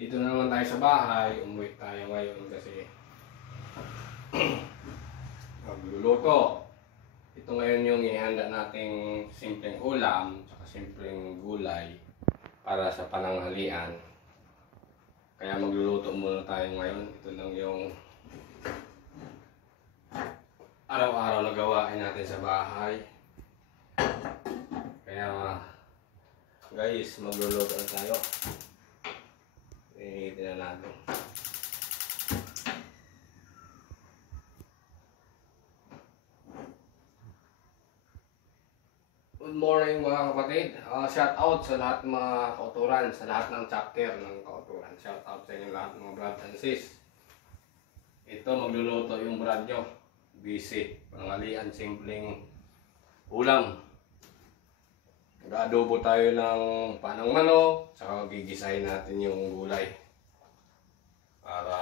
Dito na naman tayo sa bahay. Umuwi tayo ngayon kasi magluluto. Ito ngayon yung ihanda nating simpleng ulam at simpleng gulay para sa pananghalian. Kaya magluluto muna tayo ngayon. Ito lang yung araw-araw na gawain natin sa bahay. Kaya guys, magluluto na tayo. Initin na natin. Good morning mga kapatid. Shout out sa lahat ng mga kauturan, sa lahat ng chapter ng kauturan. Shout out sa inyo lahat mga brad and sis. Ito magluluto yung brad nyo. Busy. Panghalian, simpleng ulam. Mag-adobo tayo ng panang manok, saka gigisahin natin yung gulay para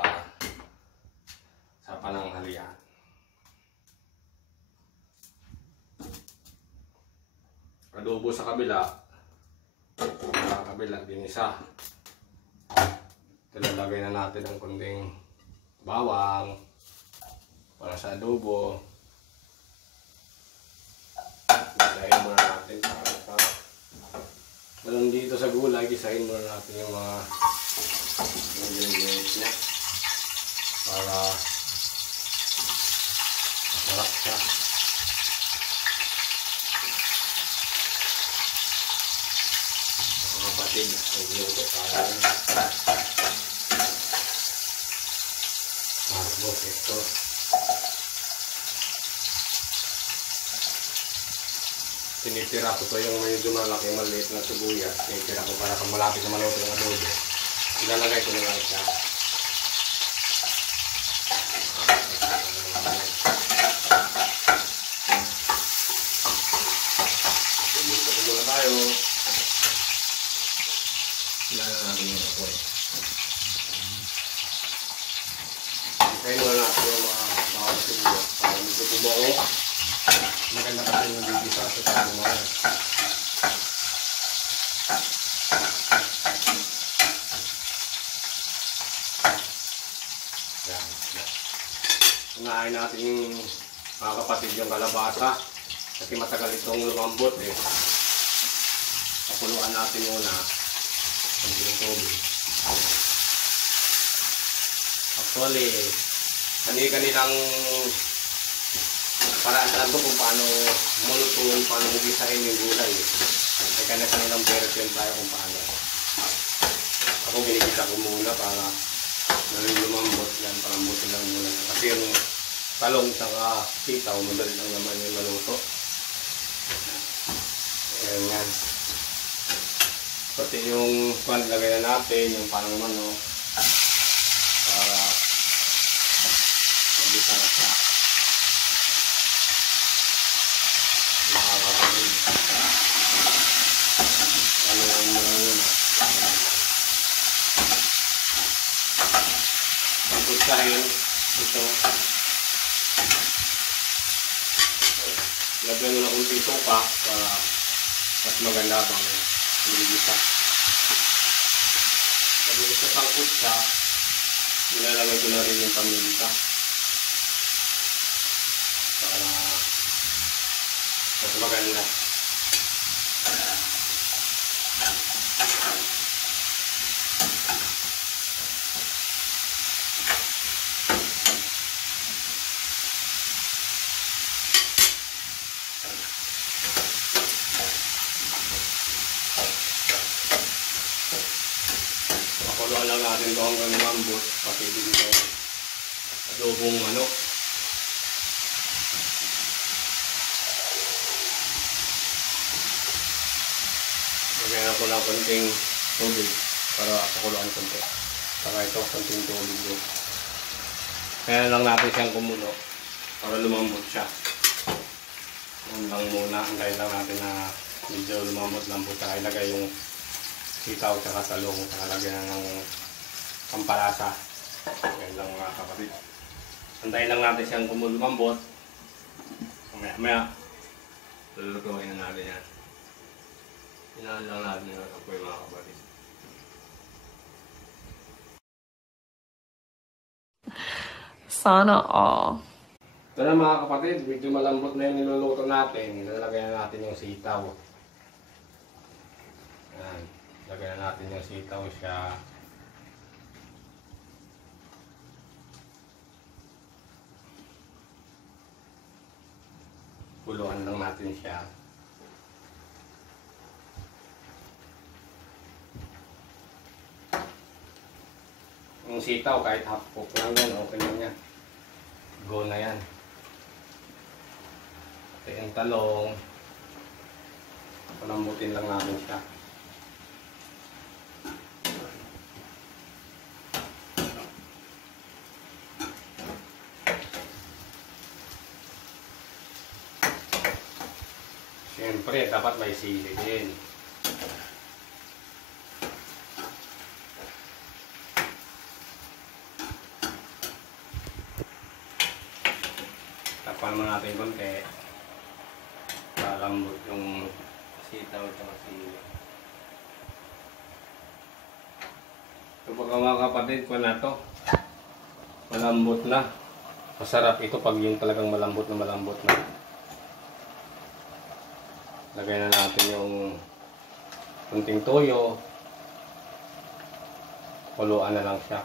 sa pananghalian. Adobo sa kabila ginisa. Ilalagay na natin ang kunting bawang para sa adobo. Gisahin muna natin para walang dito sa gulay, gisahin muna natin yung mga ingredients niya para masarap siya. Mga kapatid, nagluto tayo. Marbos ito. Tinitira ko to yung medyo malaki maliit na sibuyas. Tinitira ko para kung malapit na maluto ng adobo. Ilalagay ko na lang siya. Luto ko muna tayo. Ilalagay natin yung apoy. Kain muna natin yung mga sibuyas para medyo bumao. Maganda kasi yung bibisa sa tayo ngayon. Unahin natin yung mga kapatid yung kalabasa kasi matagal itong lumambot eh. Pakuluan natin muna konting tubig. Actually, kanilang paraan lang ito kung paano mulutuin, paano mugisahin yung gulay. May kanilang version tayo kung paano. Ako ginigisa ko muna para nalang lumambot yan, palambutin lang muna. Kasi yung talong sa sitaw, madali lang naman yung maluto. Ayan yan. Pati yung lagay na natin, yung parang mano, para magisa na siya. Makakapagin. Ano lang muna. Pagputsahin ito. Lagyan mo na kunting sopa para mas maganda bang niligisa. Pag niligisa pang kutsa, nilalagay ko na rin yung paminta. Para mas maganda. Pakuluan lang natin ito hanggang lumambot. Pati din yung adobong manok. Lagyan ako ng konting tubig para pakuluan konti. Saka ito konting tubig din. Kaya lang natin siyang kumulo para lumambot siya. Yan lang muna. Antayin lang natin na medyo lumambot lang po. Saka ilagay yung sitaw at talong. Saka lagyan ng pampalasa. Yan lang mga kapatid. Antayin lang natin siyang lumambot. Maya lulutuin na natin yan. Hinaan lang natin yung apoy mga kapatid. Sana all. Ito na mga kapatid, medyo malambot na yung niluluto natin. Nilalagay na natin yung sitaw. Yan. Lagyan na natin yung sitaw siya. Kuluan lang natin siya. Yung sitaw kahit half cook lang yan, okay lang yan. Go na yan. At yung talong, palambutin lang natin siya. Siyempre, dapat may sili din. Tapan mo natin konti. Palambot yung sitaw at sili. Ito pa mga kapatid ko na to. Malambot na. Masarap ito pag yung talagang malambot na. Lagay na natin yung kunting toyo. Kuluan na lang siya.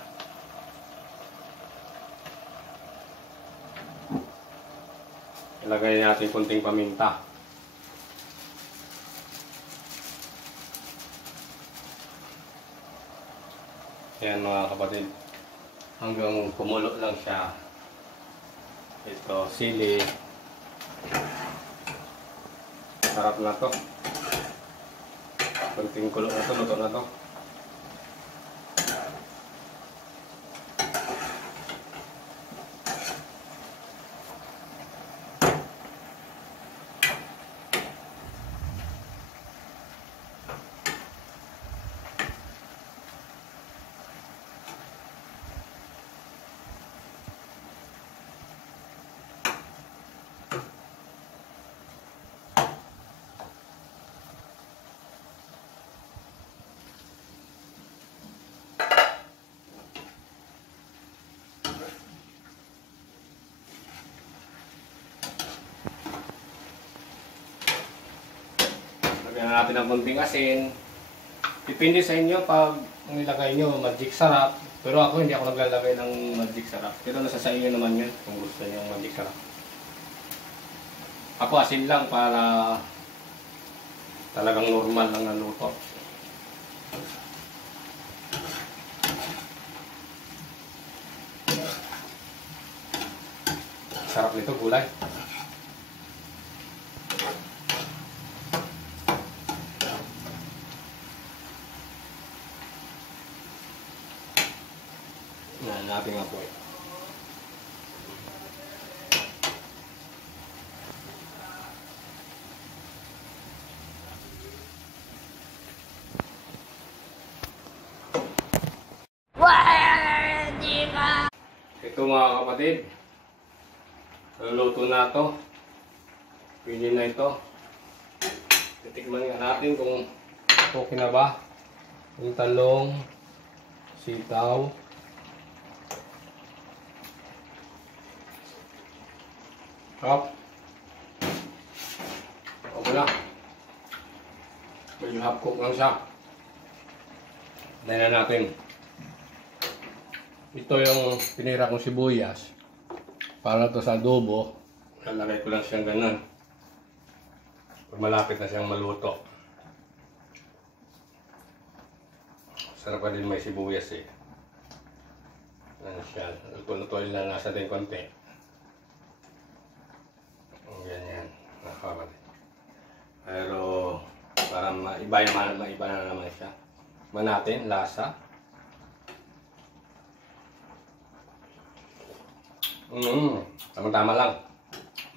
Ilagay natin kunting paminta. Yan mga kapatid. Hanggang kumulo lang siya. Ito, sili. Sarap na to. Kunting kulo na to, luto na to. Lagyan natin ng konting asin. Depende sa inyo pag nilagay nyo magic sarap. Pero ako hindi ako naglalagay ng magic sarap. Pero nasa sa inyo naman yun kung gusto nyo ng magic sarap. Ako asin lang para talagang normal lang na luto. Sarap nito gulay. Yan natin nga po eh. Ito mga kapatid, luluto na ito. Pili na ito. Titikman nga natin kung okay na ba. Yung talong, sitaw. Hop. Okay na. Medyo half cook lang siya. Dahil na natin. Ito yung pinira kong sibuyas. Para to sa adobo. Lalagay ko lang siyang ganun. Pag malapit na siyang maluto. Sarap pa din may sibuyas eh. Ano siya. Luto-lutoin lang nasa din konti. Ganyan. Nakakapatid. Pero para maiba na naman siya. Tikman natin. Lasa. Tama-tama lang.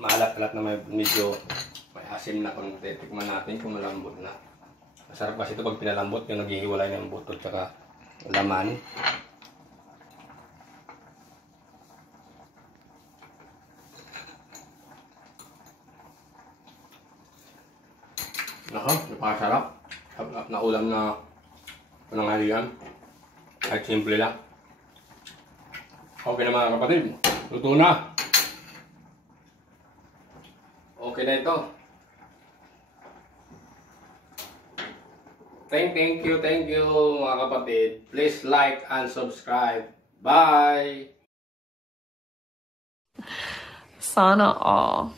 Maalat-alat na medyo may asim na konti. Tikman natin kung malambot na. Masarap kasi ito pag pinalambot yung naghihiwalay ng buto tsaka laman. Nako, napakasarap. Sarap na ulam na pananghalian. Kahit simple lang. Okay na mga kapatid. Luto na. Okay na ito. Thank you mga kapatid. Please like and subscribe. Bye! Sana all.